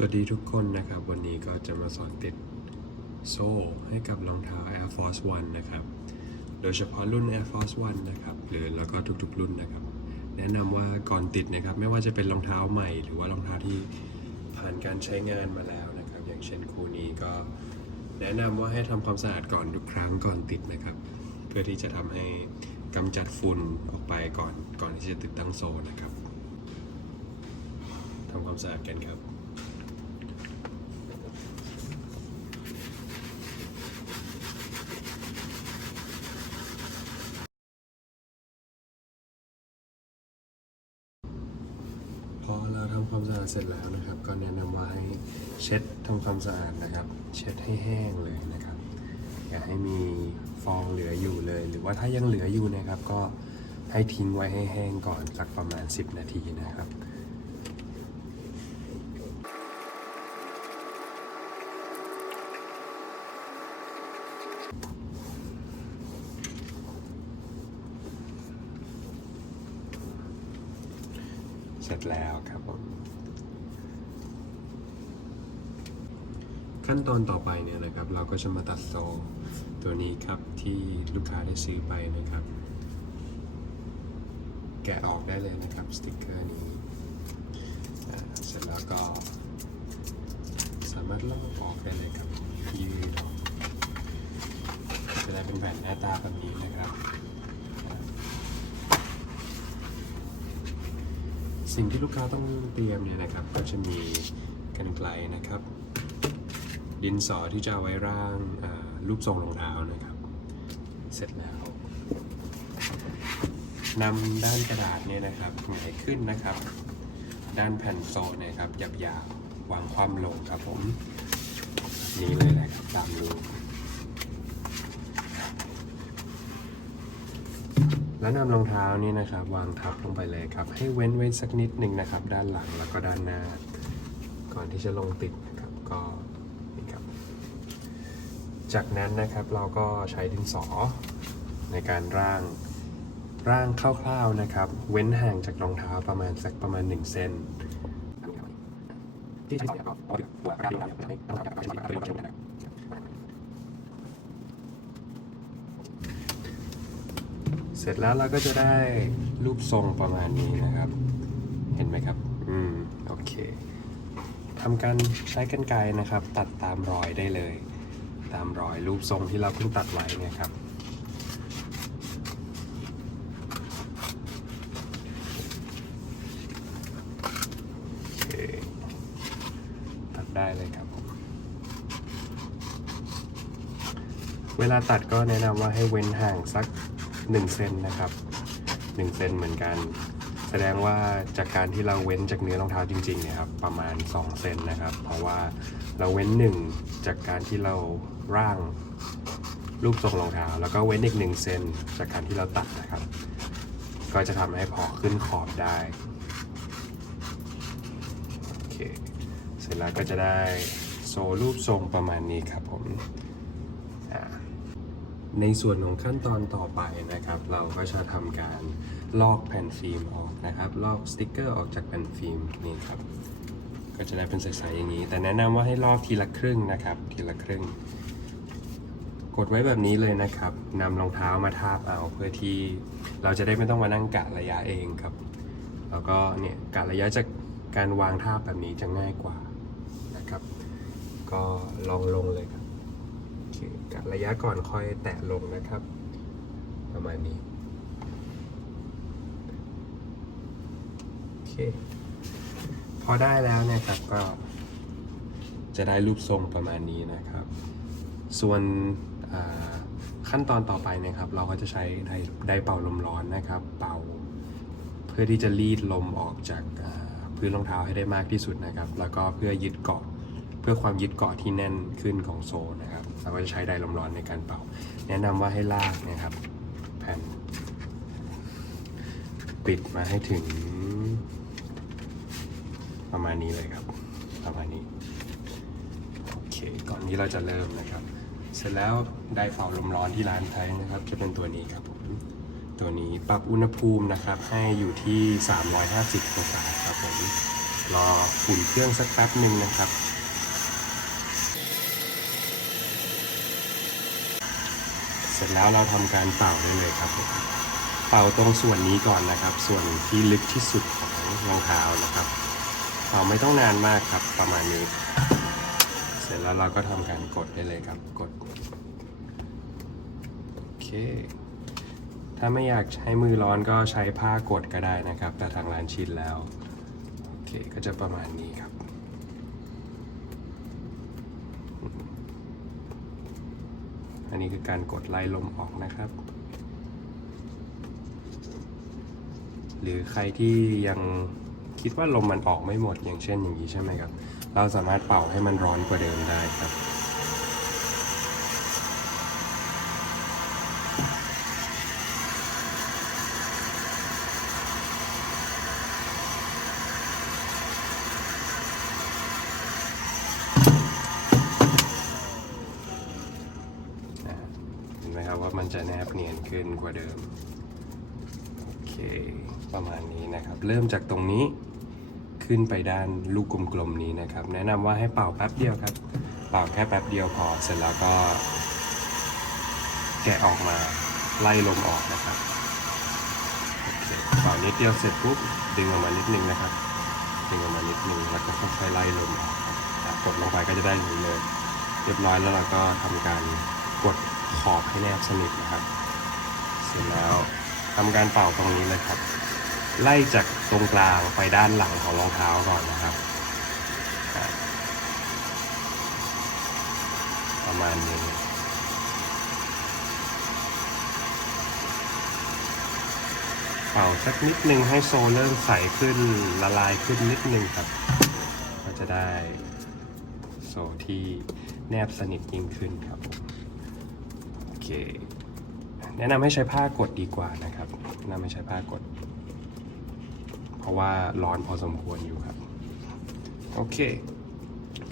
สวัสดีทุกคนนะครับ วันนี้ก็จะมาสอนติดโซ่ให้กับรองเท้า Air Force One นะครับ โดยเฉพาะรุ่น Air Force One นะครับ หรือแล้วก็ทุกๆ รุ่นนะครับ แนะนำว่าก่อนติดนะครับ ไม่ว่าจะเป็นรองเท้าใหม่ หรือว่ารองเท้าที่ผ่านการใช้งานมาแล้วนะครับ อย่างเช่นคู่นี้ก็แนะนำว่าให้ทำความสะอาดก่อนทุกครั้งก่อนติดนะครับ เพื่อที่จะทำให้กำจัดฝุ่นออกไปก่อนก่อนที่จะติดตั้งโซ่นะครับทำความสะอาดกันครับ พอเรา ทำความสะอาดเสร็จแล้วนะครับ ก็แนะนำว่าให้เช็ดทำความสะอาดนะครับ เช็ดให้แห้งเลยนะครับ อย่าให้มีฟองเหลืออยู่เลย หรือว่าถ้ายังเหลืออยู่นะครับ ก็ให้ทิ้งไว้ให้แห้งก่อนสักประมาณ 10 นาทีนะครับ ร็จแล้วครับผมขั้นตอนต่อไปเนี่ยนะครับ เราก็จะมาตัดโซ่ตัวนี้ครับที่ลูกค้าได้ซื้อไปนะครับ แกะออกได้เลยนะครับสติกเกอร์นี้เสร็จแล้วก็สามารถลอกออกได้เลยครับยืดออกจะได้เป็นแผ่นหน้าตาแบบนี้นะครับ สิ่งที่ลูกค้าต้องเตรียมเนี่ยนะครับ ก็จะมีกรรไกรนะครับ ดินสอที่จะเอาไว้ร่างรูปทรงรองเท้านะครับ เสร็จแล้วนำด้านกระดาษเนี่ยนะครับหงายขึ้นนะครับ ด้านแผ่นโซนเนะครับหยาบๆวางคว่ำลงครับผม นี่เลยนะครับตามรูป แล้วนำรองเท้านี่นะครับ วางทับลงไปเลยครับ ให้เว้นไว้สักนิดหนึ่งนะครับ ด้านหลังแล้วก็ด้านหน้า ก่อนที่จะลงติดนะครับก็นี่ครับ จากนั้นนะครับเราก็ใช้ดินสอในการร่างร่างคร่าวๆนะครับ เว้นห่างจากรองเท้าประมาณสักประมาณ1เซนที่ใช้ก็หัวกระดาษนะครับ เสร็จแล้วเราก็จะได้รูปทรงประมาณนี้นะครับ เห็นไหมครับ อืม โอเคทำการใช้กรรไกรนะครับ ตัดตามรอยได้เลย ตามรอยรูปทรงที่เราเพิ่งตัดไว้เนะครับตัดได้เลยครับผมเวลาตัดก็แนะนำว่าให้เว้นห่างสัก 1เซนนะครับ1เซนเหมือนกัน แสดงว่าจากการที่เราเว้นจากเนื้อรองเท้าจริงๆเนี่ยครับประมาณ2เซนนะครับ เพราะว่าเราเว้น 1 จากการที่เราร่างรูปทรงรองเท้า แล้วก็เว้นอีก1เซนจากการที่เราตัดนะครับ ก็จะทำให้พอขึ้นขอบได้โอเคเสร็จแล้วก็จะได้โซรูปทรงประมาณนี้ครับผม ในส่วนของขั้นตอนต่อไปนะครับ เราก็จะทำการลอกแผ่นฟิล์มออกนะครับ ลอกสติกเกอร์ออกจากแผ่นฟิล์มนี่ครับก็จะได้เป็นใสๆอย่างนี้ แต่แนะนำว่าให้ลอกทีละครึ่งนะครับ ทีละครึ่ง กดไว้แบบนี้เลยนะครับนำรองเท้ามาทาบเอาเพื่อที่เราจะได้ไม่ต้องมานั่งกะระยะเองครับ แล้วก็เนี่ยกะระยะจากการวางทาบแบบนี้จะง่ายกว่านะครับ ก็ลองลงเลยครับ เคกะระยะก่อนค่อยแตะลงนะครับ ประมาณนี้ โอเค พอได้แล้วนะครับก็ จะได้รูปทรงประมาณนี้นะครับ ส่วนขั้นตอนต่อไปนะครับ เราก็จะใช้ไดไดเป่าลมร้อนนะครับ เป่า เพื่อที่จะรีดลมออกจากพื้นรองเท้าให้ได้มากที่สุดนะครับ แล้วก็เพื่อยึดเกาะ พื่อความยึดเกาะที่แน่นขึ้นของโซลนะครับเราก็จะใช้ไดลมร้อนในการเป่า แนะนำว่าให้ลากนะครับ แผ่น ปิดมาให้ถึง ประมาณนี้เลยครับ ประมาณนี้โอเคก่อนที่เราจะเริ่มนะครับ เสร็จแล้วไดเป่าลมร้อนที่ร้านใช้นะครับ จะเป็นตัวนี้ครับผมตัวนี้ปรับอุณหภูมินะครับให้อยู่ที่ 350 องศาครับผมรออุ่นเครื่องสักแป๊บหนึ่งนะครับ เสร็จแล้วเราทำการเป่าได้เลยครับผมเป่าตรงส่วนนี้ก่อนนะครับ ส่วนที่ลึกที่สุดของรองเท้านะครับเป่าไม่ต้องนานมากครับประมาณนี้ เสร็จแล้วเราก็ทำการกดได้เลยครับกดโอเคถ้าไม่อยากใช้มือร้อนก็ใช้ผ้ากดก็ได้นะครับ แต่ทางร้านชินแล้ว โอเคก็จะประมาณนี้ครับ อั นนี้คือการกดไล่ลมออกนะครับ หรือใครที่ยังคิดว่าลมมันออกไม่หมดอย่างเช่นอย่างนี้ใช่ไหมครับ เราสามารถเป่าให้มันร้อนกว่าเดิมได้ครับ อ่าเห็นไหมครับว่ามันจะ แนบเนียนขึ้นกว่าเดิม โอเค ประมาณนี้นะครับ เริ่มจากตรงนี้ขึ้นไปด้านลูกกลมๆนี้นะครับ แนะนำว่าให้เป่าแป๊บเดียวครับ เป่าแค่แป๊บเดียวพอ เสร็จแล้วก็ แกะออกมาไล่ลมออกนะครับโอเคเป่านิดเดียวเสร็จปุ๊บดึงออกมานิดนึงนะครับดึงออกมานิดนึงแล้วก็ค่อยๆไล่ลมออกกดลงไปก็จะได้อย่างนี้เลย เรียบร้อยแล้วเราก็ทำการ ขอบให้แนบสนิทนะครับ เสร็จแล้วทำการเป่าตรงนี้เลยครับ ไล่จากตรงกลางไปด้านหลังของรองเท้าก่อนนะครับ ประมาณนี้เป่าสักนิดนึงให้โซเริ่มใสขึ้นละลายขึ้นนิดนึงครับ ก็จะได้โซที่แนบสนิทยิ่งขึ้นครับผม เคแนะนำให้ใช้ผ้ากดดีกว่านะครับแนะนำให้ใช้ผ้ากด เพราะว่าร้อนพอสมควรอยู่ครับ โอเค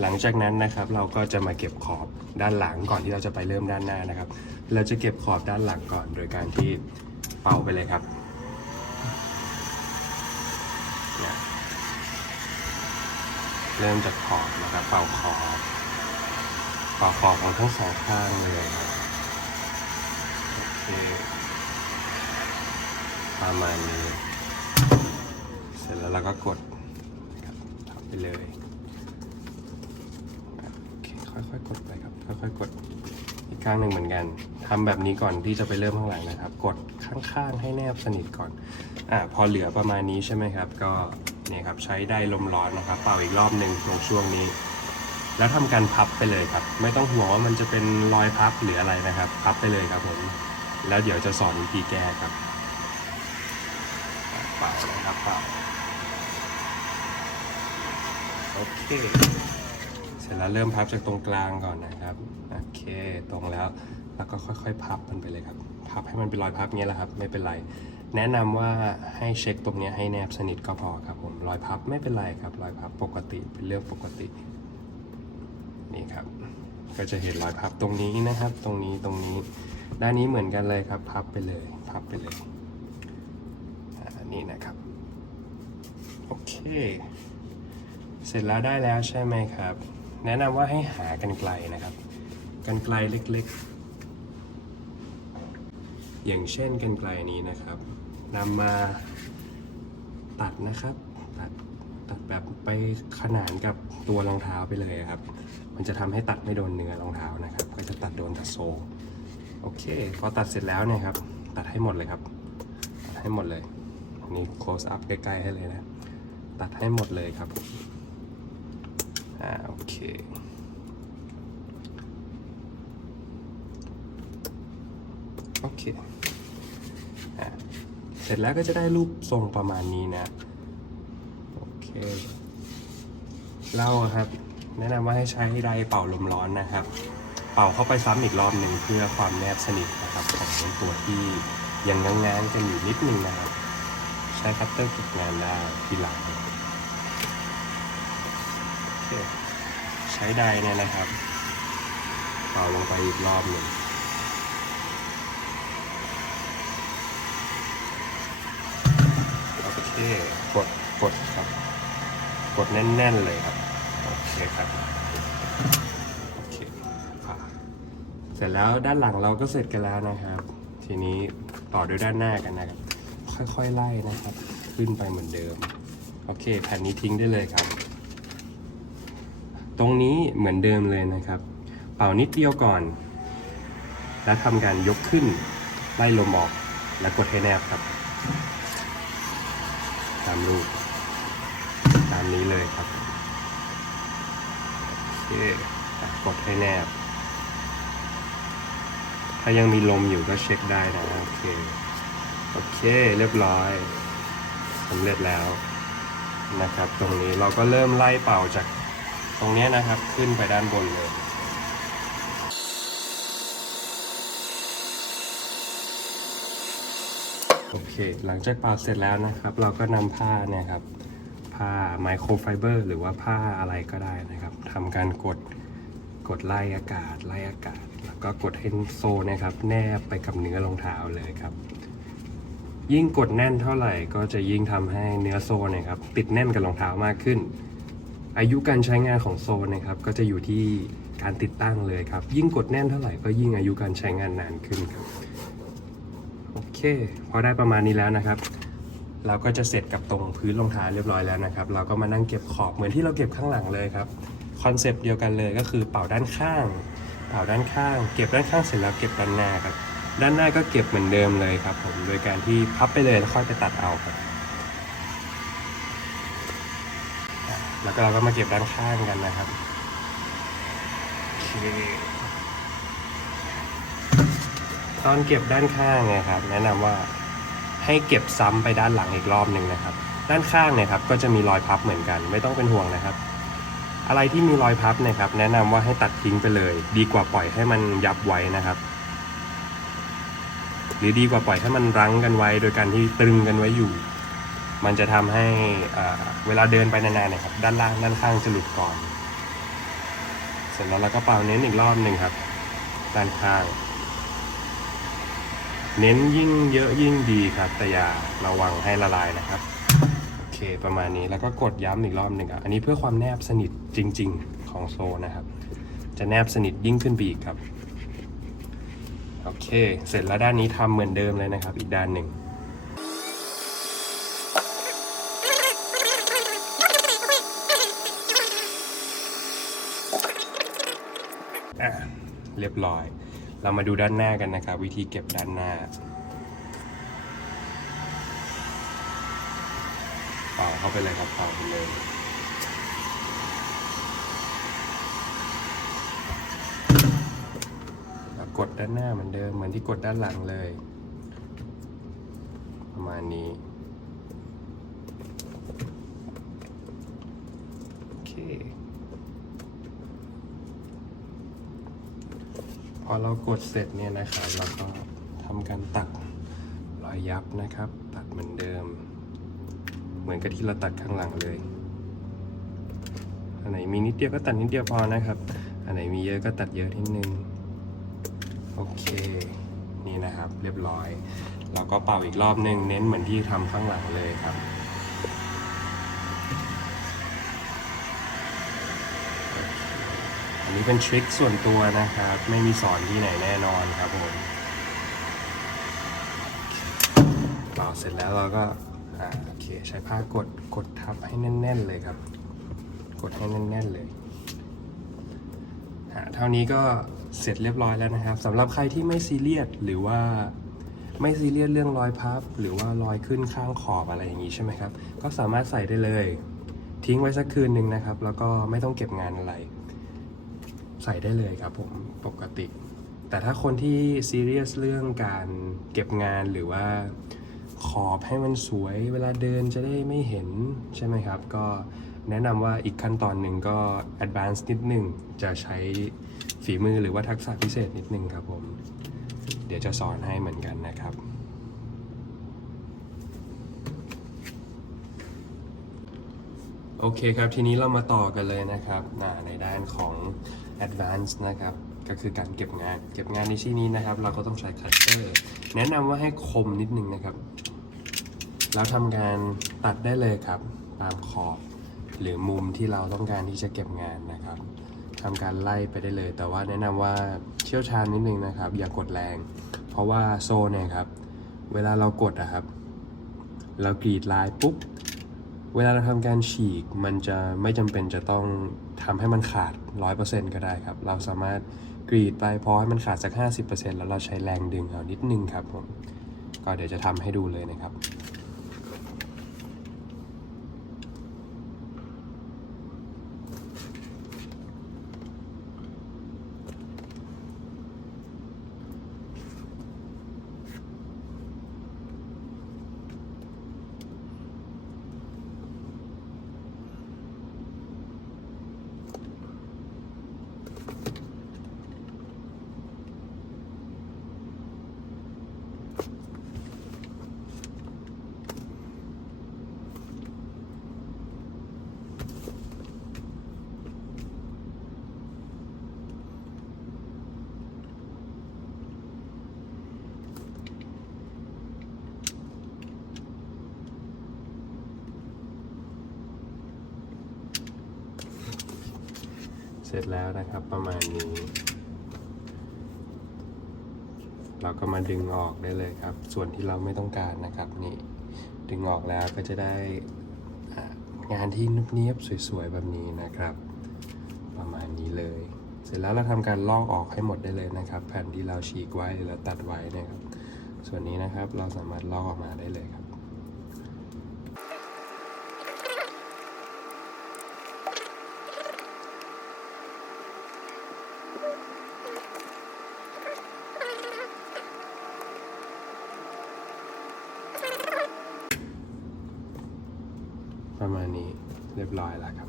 หลังจากนั้นนะครับเราก็จะมาเก็บขอบด้านหลังก่อนที่เราจะไปเริ่มด้านหน้านะครับ เราจะเก็บขอบด้านหลังก่อน โดยการที่เป่าไปเลยครับเนี่ยเริ่มจากขอบนะครับเป่าขอบเป่าขอบของทั้งสองข้างเลยครับ โอเคประมาณนี้ เสร็จแล้วเราก็กดทับไปเลยโอเคค่อยๆกดไปครับ ค่อยๆกดอีกข้างหนึ่งเหมือนกันทำแบบนี้ก่อนที่จะไปเริ่มข้างหลังนะครับ กดข้างๆให้แนบสนิทก่อนอ่าพอเหลือประมาณนี้ใช่ไหมครับ ก็เนี่ยครับใช้ได้ลมร้อนนะครับ เป่าอีกรอบหนึ่งตรงช่วงนี้ แล้วทำการพับไปเลยครับ ไม่ต้องห่วงว่ามันจะเป็นรอยพับหรืออะไรนะครับ พับไปเลยครับผม แล้วเดี๋ยวจะสอนวิธีแก้ครับเป่านะครับเป่าโอเคเสร็จแล้วเริ่มพับจากตรงกลางก่อนนะครับโอเคตรงแล้วแล้วก็ค่อยๆ พับมันไปเลยครับพับให้มันเป็นรอยพับเงี้ยแหละครับ ไม่เป็นไร แนะนำว่าให้เช็คตรงนี้ให้แนบสนิทก็พอครับผมรอยพับไม่เป็นไรครับ รอยพับปกติเป็นเรื่องปกตินี่ครับ ก็จะเห็นรอยพับตรงนี้นะครับ ตรงนี้ตรงนี้ ด้านนี้เหมือนกันเลยครับ พับไปเลย พับไปเลยอ่านี่นะครับ โอเค เสร็จแล้วได้แล้วใช่ไหมครับ แนะนำว่าให้หากันไกลนะครับ กันไกลเล็กๆ อย่างเช่นกันไกลนี้นะครับนำมาตัดนะครับ ตัดตัดแบบไปขนานกับตัวรองเท้าไปเลยครับ มันจะทำให้ตัดไม่โดนเนื้อรองเท้านะครับ ก็จะตัดโดนแต่โซ โอเค พอตัดเสร็จแล้วเนี่ยครับ ตัดให้หมดเลยครับ ตัดให้หมดเลยนี่ close up ใกล้ๆให้เลยนะ ตัดให้หมดเลยครับอ่าโอเคโอเคอ่าเสร็จแล้วก็จะได้รูปทรงประมาณนี้นะ โอเคเราครับ แนะนำว่าให้ใช้ไดร์เป่าลมร้อนนะครับ เป่าเข้าไปซ้ำอีกรอบหนึ่งเพื่อความแนบสนิทนะครับของตัวที่ยังง้างๆกันอยู่นิดนึงนะครับ ใช้คัตเตอร์เก็บงานได้ทีหลังใช้ไดร์เนี่ยนะครับ เป่าลงไปอีกรอบหนึ่งโอเคกดกดครับ กดแน่น ๆ เลยครับ โอเคครับ โอเคอะ เสร็จแล้วด้านหลังเราก็เสร็จกันแล้วนะครับ ทีนี้ต่อด้วยด้านหน้ากันนะครับ ค่อยๆไล่นะครับ ขึ้นไปเหมือนเดิม โอเคแผ่นนี้ทิ้งได้เลยครับ ตรงนี้เหมือนเดิมเลยนะครับ เป่านิดเดียวก่อน แล้วทำการยกขึ้น ไล่ลมออกแล้วกดให้แนบครับ ตามรูปตามนี้เลยครับโอเคกดให้แนบายังมีลมอยู่ก็เช็คได้นะโอเค โอเคเรียบร้อยสำเร็จแล้วนะครับ ตรงนี้เราก็เริ่มไล่เป่าจากตรงนี้นะครับขึ้นไปด้านบนเลยโอเค หลังจากเป่าเสร็จแล้วนะครับ เราก็นำผ้าเนี่ยครับผ้าไมโครไฟเบอร์หรือว่าผ้าอะไรก็ได้นะครับทำการกด กดไล่อากาศไล่อากาศ แล้วก็กดให้โซ่นะครับ แนบไปกับเนื้อรองเท้าเลยครับ ยิ่งกดแน่นเท่าไหร่ก็จะยิ่งทำให้เนื้อโซ่เนะครับ ติดแน่นกับรองเท้ามากขึ้น อายุการใช้งานของโซ่นะครับ ก็จะอยู่ที่การติดตั้งเลยครับ ยิ่งกดแน่นเท่าไหร่ก็ยิ่งอายุการใช้งานนานขึ้นครับโอเคพอได้ประมาณนี้แล้วนะครับเราก็จะเสร็จกับตรงพื้นรองเท้าเรียบร้อยแล้วนะครับ เราก็มานั่งเก็บขอบเหมือนที่เราเก็บข้างหลังเลยครับ คอนเซปต์เดียวกันเลยก็คือเป่าด้านข้าง เป่าด้านข้าง เก็บด้านข้างเสร็จแล้วเก็บด้านหน้าครับ ด้านหน้าก็เก็บเหมือนเดิมเลยครับ ผมโดยการที่พับไปเลยแล้วค่อยไปตัดเอาครับ แล้วก็เราก็มาเก็บด้านข้างกันนะครับตอนเก็บด้านข้างเนี่ยครับ แนะนำว่าให้เก็บซ้ำไปด้านหลังอีกรอบหนึ่งนะครับ ด้านข้างเนี่ยครับก็จะมีรอยพับเหมือนกัน ไม่ต้องเป็นห่วงนะครับ อะไรที่มีรอยพับนี่ยครับแนะนำว่าให้ตัดทิ้งไปเลย ดีกว่าปล่อยให้มันยับไว้นะครับ หรือดีกว่าปล่อยให้มันรั้งกันไว้ โดยการที่ตรึงกันไว้อยู่ มันจะทำให้เวลาเดินไปนานๆนี่ยครับ ด้านล่างด้านข้างจะหลุดก่อน เสร็จแล้วเราก็เป่าเน้นอีกรอบหนึ่งครับ ด้านข้าง เน้นยิ่งเยอะยิ่งดีครับแต่อย่าระวังให้ละลายนะครับ เคประมาณนี้แล้วก็กดย้ำอีกรอบหนึ่งอะอันนี้เพื่อความแนบสนิทจริง ๆ ของโซนะครับ จะแนบสนิทยิ่งขึ้นไปอีกครับโอเค เสร็จแล้วด้านนี้ทำเหมือนเดิมเลยนะครับ อีกด้านหนึ่งอะเรียบร้อย เรามาดูด้านหน้ากันนะครับ วิธีเก็บด้านหน้า เป่าเข้าไปเลยครับเป่าไปเลยกดด้านหน้าเหมือนเดิมเหมือนที่กดด้านหลังเลย ประมาณนี้โอเคพอเรากดเสร็จเนี่ยนะครับเราก็ทำการตัดรอยยับนะครับ ตัดเหมือนเดิม เหมือนกับที่เราตัดข้างหลังเลย อันไหนมีนิดเดียวก็ตัดนิดเดียวพอนะครับ อันไหนมีเยอะก็ตัดเยอะนิดนึง โอเค นี่นะครับเรียบร้อย เราก็เป่าอีกรอบนึงเน้นเหมือนที่ทำข้างหลังเลยครับอันนี้เป็นทริคส่วนตัวนะครับ ไม่มีสอนที่ไหนแน่นอนครับผมต่อเสร็จแล้วเราก็ อ่าโอเคใช้ผ้ากดกดทับให้แน่น ๆ เลยครับ กดให้แน่น ๆ เลยอ่าเท่านี้ก็เสร็จเรียบร้อยแล้วนะครับสำหรับใครที่ไม่ซีเรียสหรือว่าไม่ซีเรียสเรื่องรอยพับ หรือว่ารอยขึ้นข้างขอบอะไรอย่างนี้ใช่ไหมครับ ก็สามารถใส่ได้เลย ทิ้งไว้สักคืนหนึ่งนะครับ แล้วก็ไม่ต้องเก็บงานอะไร ใส่ได้เลยครับผมปกติ แต่ถ้าคนที่ซีเรียสเรื่องการเก็บงานหรือว่า ขอบให้มันสวยเวลาเดินจะได้ไม่เห็นใช่ไหมครับ ก็แนะนำว่าอีกขั้นตอนหนึ่งก็ advanced นิดหนึ่งจะใช้ฝีมือหรือว่าทักษะพิเศษนิดหนึ่งครับผม เดี๋ยวจะสอนให้เหมือนกันนะครับ โอเคครับทีนี้เรามาต่อกันเลยนะครับในด้านของ advance นะครับก็คือการเก็บงาน เก็บงานในที่นี้นะครับ เราก็ต้องใช้คัตเตอร์ แนะนำว่าให้คมนิดนึงนะครับ แล้วทำการตัดได้เลยครับตามขอบหรือมุมที่เราต้องการที่จะเก็บงานนะครับทำการไล่ไปได้เลย แต่ว่าแนะนำว่าเชี่ยวชาญนิดนึงนะครับ อย่ากดแรง เพราะว่าโซ่เนี่ยครับ เวลาเรากดอะครับ เรากรีดลายปุ๊บเวลาเราทำการฉีกมันจะไม่จำเป็นจะต้องทำให้มันขาด 100%ก็ได้ครับ เราสามารถกรีดไปพอให้มันขาดสัก 50%แล้วเราใช้แรงดึงเอานิดนึงครับผมก็เดี๋ยวจะทำให้ดูเลยนะครับ เสร็จแล้วนะครับประมาณนี้ เราก็มาดึงออกได้เลยครับ ส่วนที่เราไม่ต้องการนะครับนี่ดึงออกแล้วก็จะได้งานที่นุบเนียบสวยๆแบบนี้นะครับ ประมาณนี้เลย เสร็จแล้วเราทำการลอกออกให้หมดได้เลยนะครับ แผ่นที่เราฉีกไว้หรือเราตัดไว้นะครับ ส่วนนี้นะครับเราสามารถลอกออกมาได้เลยครับ ประมาณนี้เรียบร้อยแล้วครับ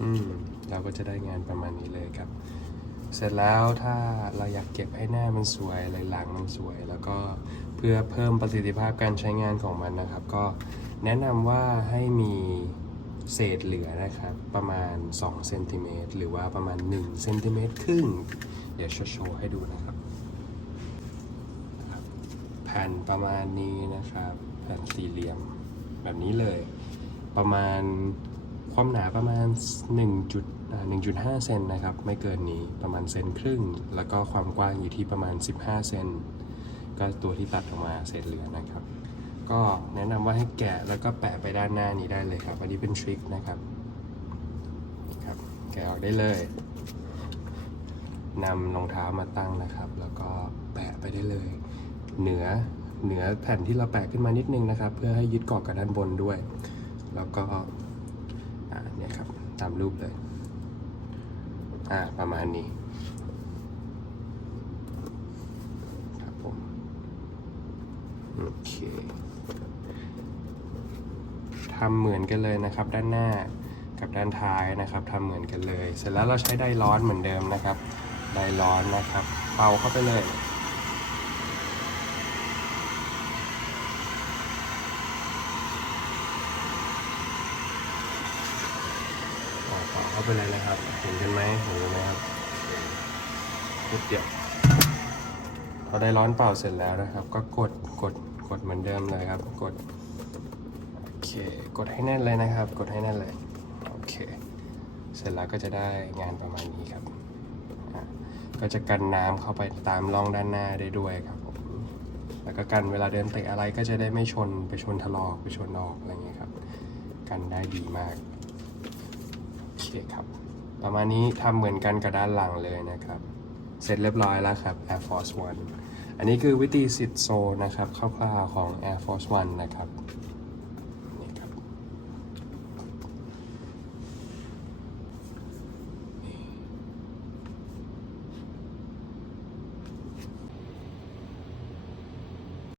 อืมเราก็จะได้งานประมาณนี้เลยครับ เสร็จแล้วถ้าเราอยากเก็บให้หน้ามันสวยลายหลังมันสวย แล้วก็เพื่อเพิ่มประสิทธิภาพการใช้งานของมันนะครับ ก็แนะนำว่าให้มีเศษเหลือนะครับ ประมาณ2เซนติเมตรหรือว่าประมาณ1เซนติเมตรครึ่งเดี๋ยวโชว์ให้ดูนะครับแผ่นประมาณนี้นะครับ แผ่นสี่เหลี่ยมแบบนี้เลย ประมาณ ความหนาประมาณ1จุดอ่า1.5เซนนะครับ ไม่เกินนี้ประมาณเซนครึ่ง แล้วก็ความกว้างอยู่ที่ประมาณ 15 เซนก็ตัวที่ตัดออกมาเศษเหลือนะครับ ก็แนะนำว่าให้แกะแล้วก็แปะไปด้านหน้านี้ได้เลยครับ อันนี้เป็นทริคนะครับครับ แกะออกได้เลยนำรองเท้ามาตั้งนะครับ แล้วก็แปะไปได้เลย เหนือเหนือแผ่นที่เราแปะขึ้นมานิดนึงนะครับ เพื่อให้ยึดเกาะกับด้านบนด้วย แล้วก็ อ่าเนี่ยครับตามรูปเลย อ่าประมาณนี้ครับผมโอเคทำเหมือนกันเลยนะครับ ด้านหน้ากับด้านท้ายนะครับทำเหมือนกันเลย เสร็จแล้วเราใช้ไดร้อนเหมือนเดิมนะครับ ไดร้อนนะครับเป่าเข้าไปเลย อ่าต่อเข้าไปเลยนะครับ เห็นกันไหมเห็นกันไหมครับนิดเดียวพอได้ร้อนเป่าเสร็จแล้วนะครับ ก็กดกดกดเหมือนเดิมเลยครับ กดโอเคกดให้แน่นเลยนะครับ กดให้แน่นเลยโอเค เสร็จแล้วก็จะได้งานประมาณนี้ครับ ก็จะกันน้ำเข้าไปตามร่องด้านหน้าได้ด้วยครับผมแล้วก็กันเวลาเดินเตะอะไรก็จะได้ไม่ชนไปชนถลอกไปชนออกอะไรเงี้ยครับ กันได้ดีมากโอเคครับ ประมาณนี้ทำเหมือนกันกับด้านหลังเลยนะครับ เสร็จเรียบร้อยแล้วครับ Air Force One อันนี้คือวิธีสิทธิ์โซนะครับคร่าวๆของ Air Force One นะครับ